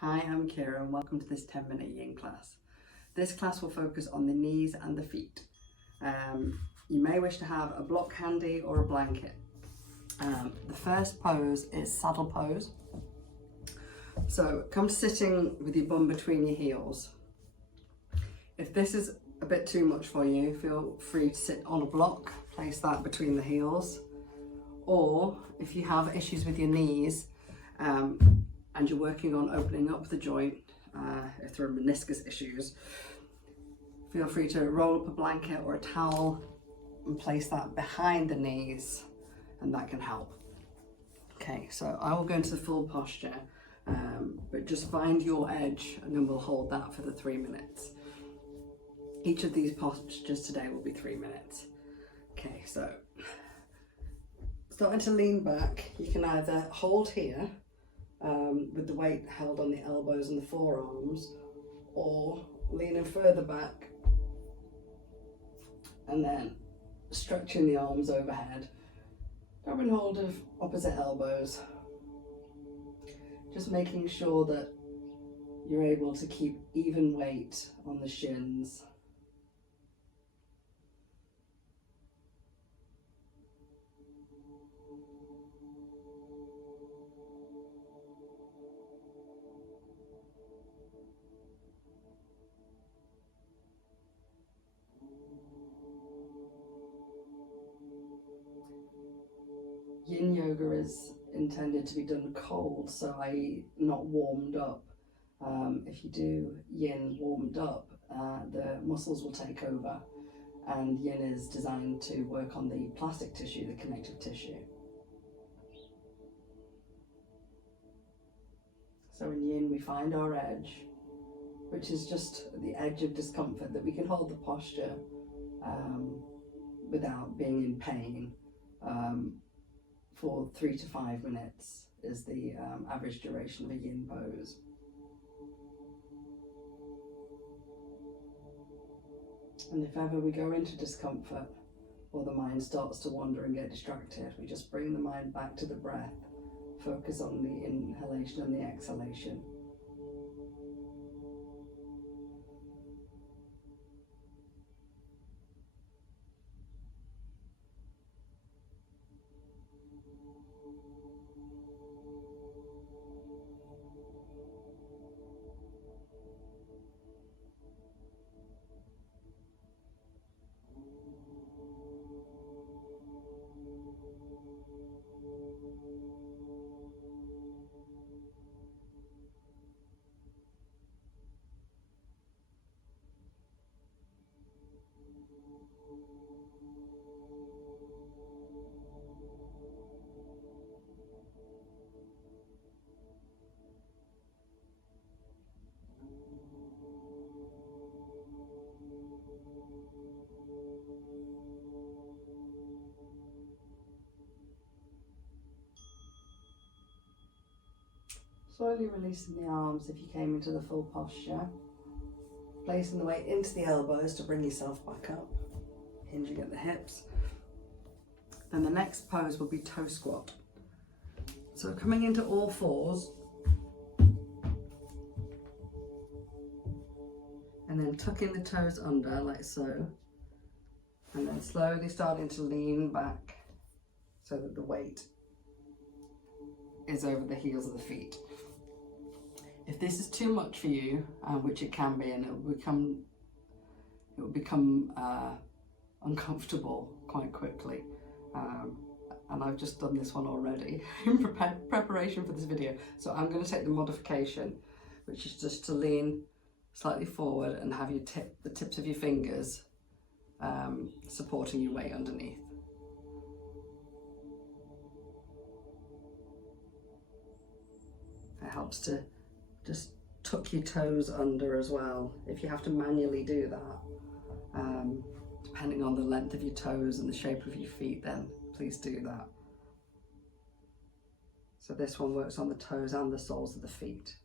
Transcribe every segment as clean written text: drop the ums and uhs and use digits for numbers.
Hi, I'm Kira and welcome to this 10-minute yin class. This class will focus on the knees and the feet. You may wish to have a block handy or a blanket. The first pose is saddle pose. So come to sitting with your bum between your heels. If this is a bit too much for you, feel free to sit on a block, place that between the heels. Or if you have issues with your knees, and you're working on opening up the joint, if there are meniscus issues, feel free to roll up a blanket or a towel and place that behind the knees, and that can help. Okay, so I will go into the full posture, but just find your edge and then we'll hold that for the 3 minutes. Each of these postures today will be 3 minutes. Okay, so starting to lean back, you can either hold here with the weight held on the elbows and the forearms, or leaning further back and then stretching the arms overhead, grabbing hold of opposite elbows, just making sure that you're able to keep even weight on the shins. Yin yoga is intended to be done cold, so i.e. not warmed up. If you do yin warmed up, the muscles will take over, and yin is designed to work on the plastic tissue, the connective tissue. So in yin we find our edge, which is just the edge of discomfort, that we can hold the posture without being in pain. For 3 to 5 minutes is the average duration of a yin pose. And if ever we go into discomfort or the mind starts to wander and get distracted, we just bring the mind back to the breath, focus on the inhalation and the exhalation. Slowly releasing the arms if you came into the full posture. Placing the weight into the elbows to bring yourself back up, hinging at the hips. Then the next pose will be toe squat. So coming into all fours, and then tucking the toes under like so, and then slowly starting to lean back so that the weight is over the heels of the feet. If this is too much for you, which it can be, and it will become uncomfortable quite quickly, and I've just done this one already in preparation for this video, so I'm going to take the modification, which is just to lean slightly forward and have the tips of your fingers supporting your weight underneath. It helps to just tuck your toes under as well. If you have to manually do that, depending on the length of your toes and the shape of your feet, then please do that. So this one works on the toes and the soles of the feet.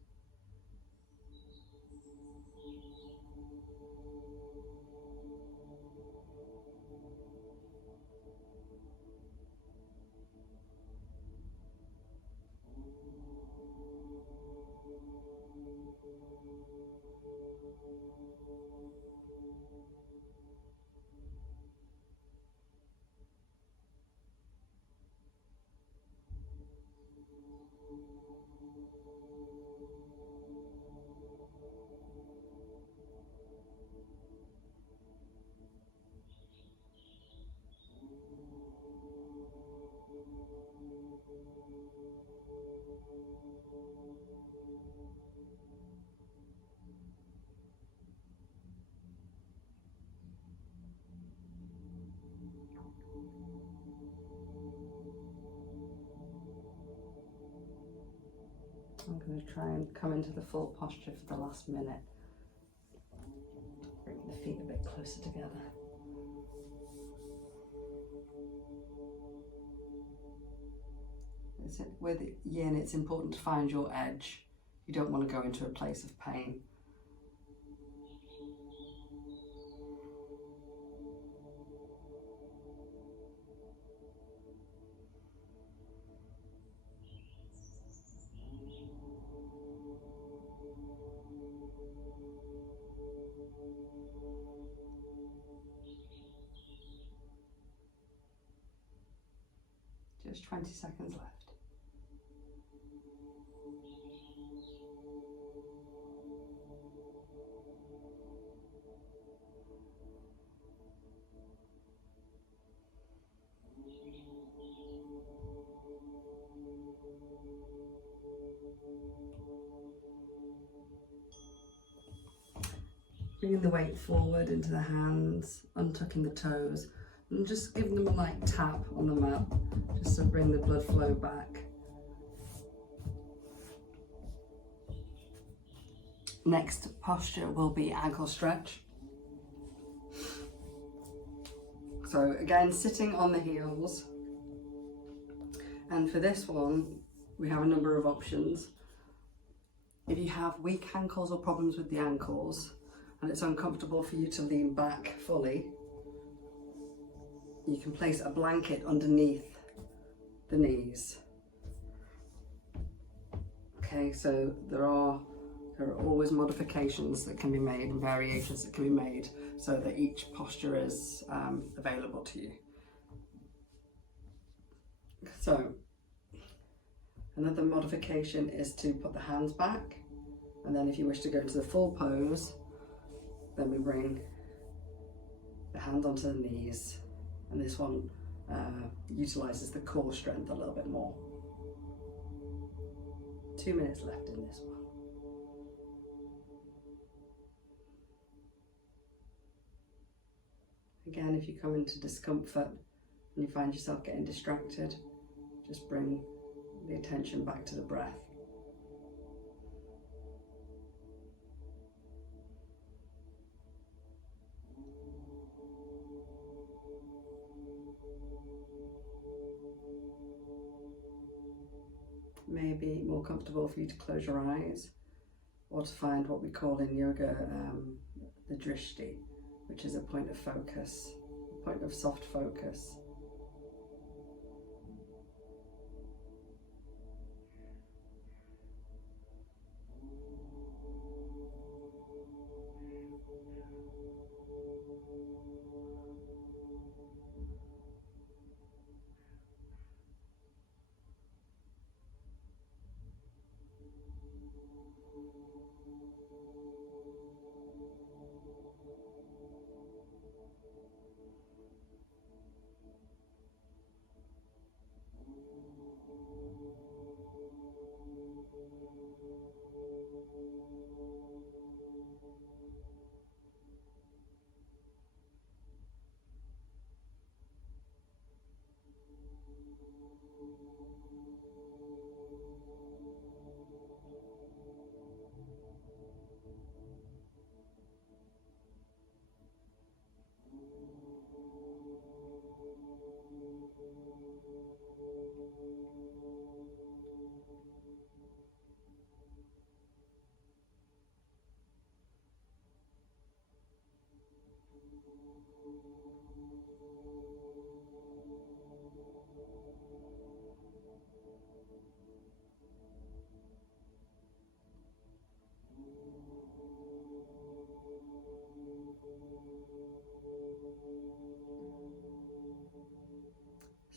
I'm going to try and come into the full posture for the last minute. Bring the feet a bit closer together. With yin, it's important to find your edge. You don't want to go into a place of pain. Just 20 seconds left. Bringing the weight forward into the hands, untucking the toes, and just giving them a light tap on the mat, just to bring the blood flow back. Next posture will be ankle stretch. So again, sitting on the heels. And for this one, we have a number of options. If you have weak ankles or problems with the ankles, and it's uncomfortable for you to lean back fully, you can place a blanket underneath the knees. Okay, so there are always modifications that can be made and variations that can be made so that each posture is available to you. So another modification is to put the hands back, and then if you wish to go into the full pose, then we bring the hand onto the knees, and this one utilises the core strength a little bit more. 2 minutes left in this one. Again, if you come into discomfort and you find yourself getting distracted, just bring the attention back to the breath. Maybe more comfortable for you to close your eyes, or to find what we call in yoga the drishti, which is a point of focus, a point of soft focus.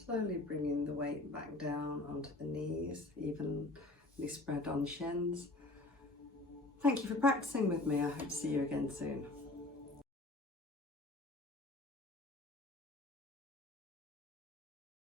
Slowly bringing the weight back down onto the knees, evenly spread on shins. Thank you for practicing with me. I hope to see you again soon.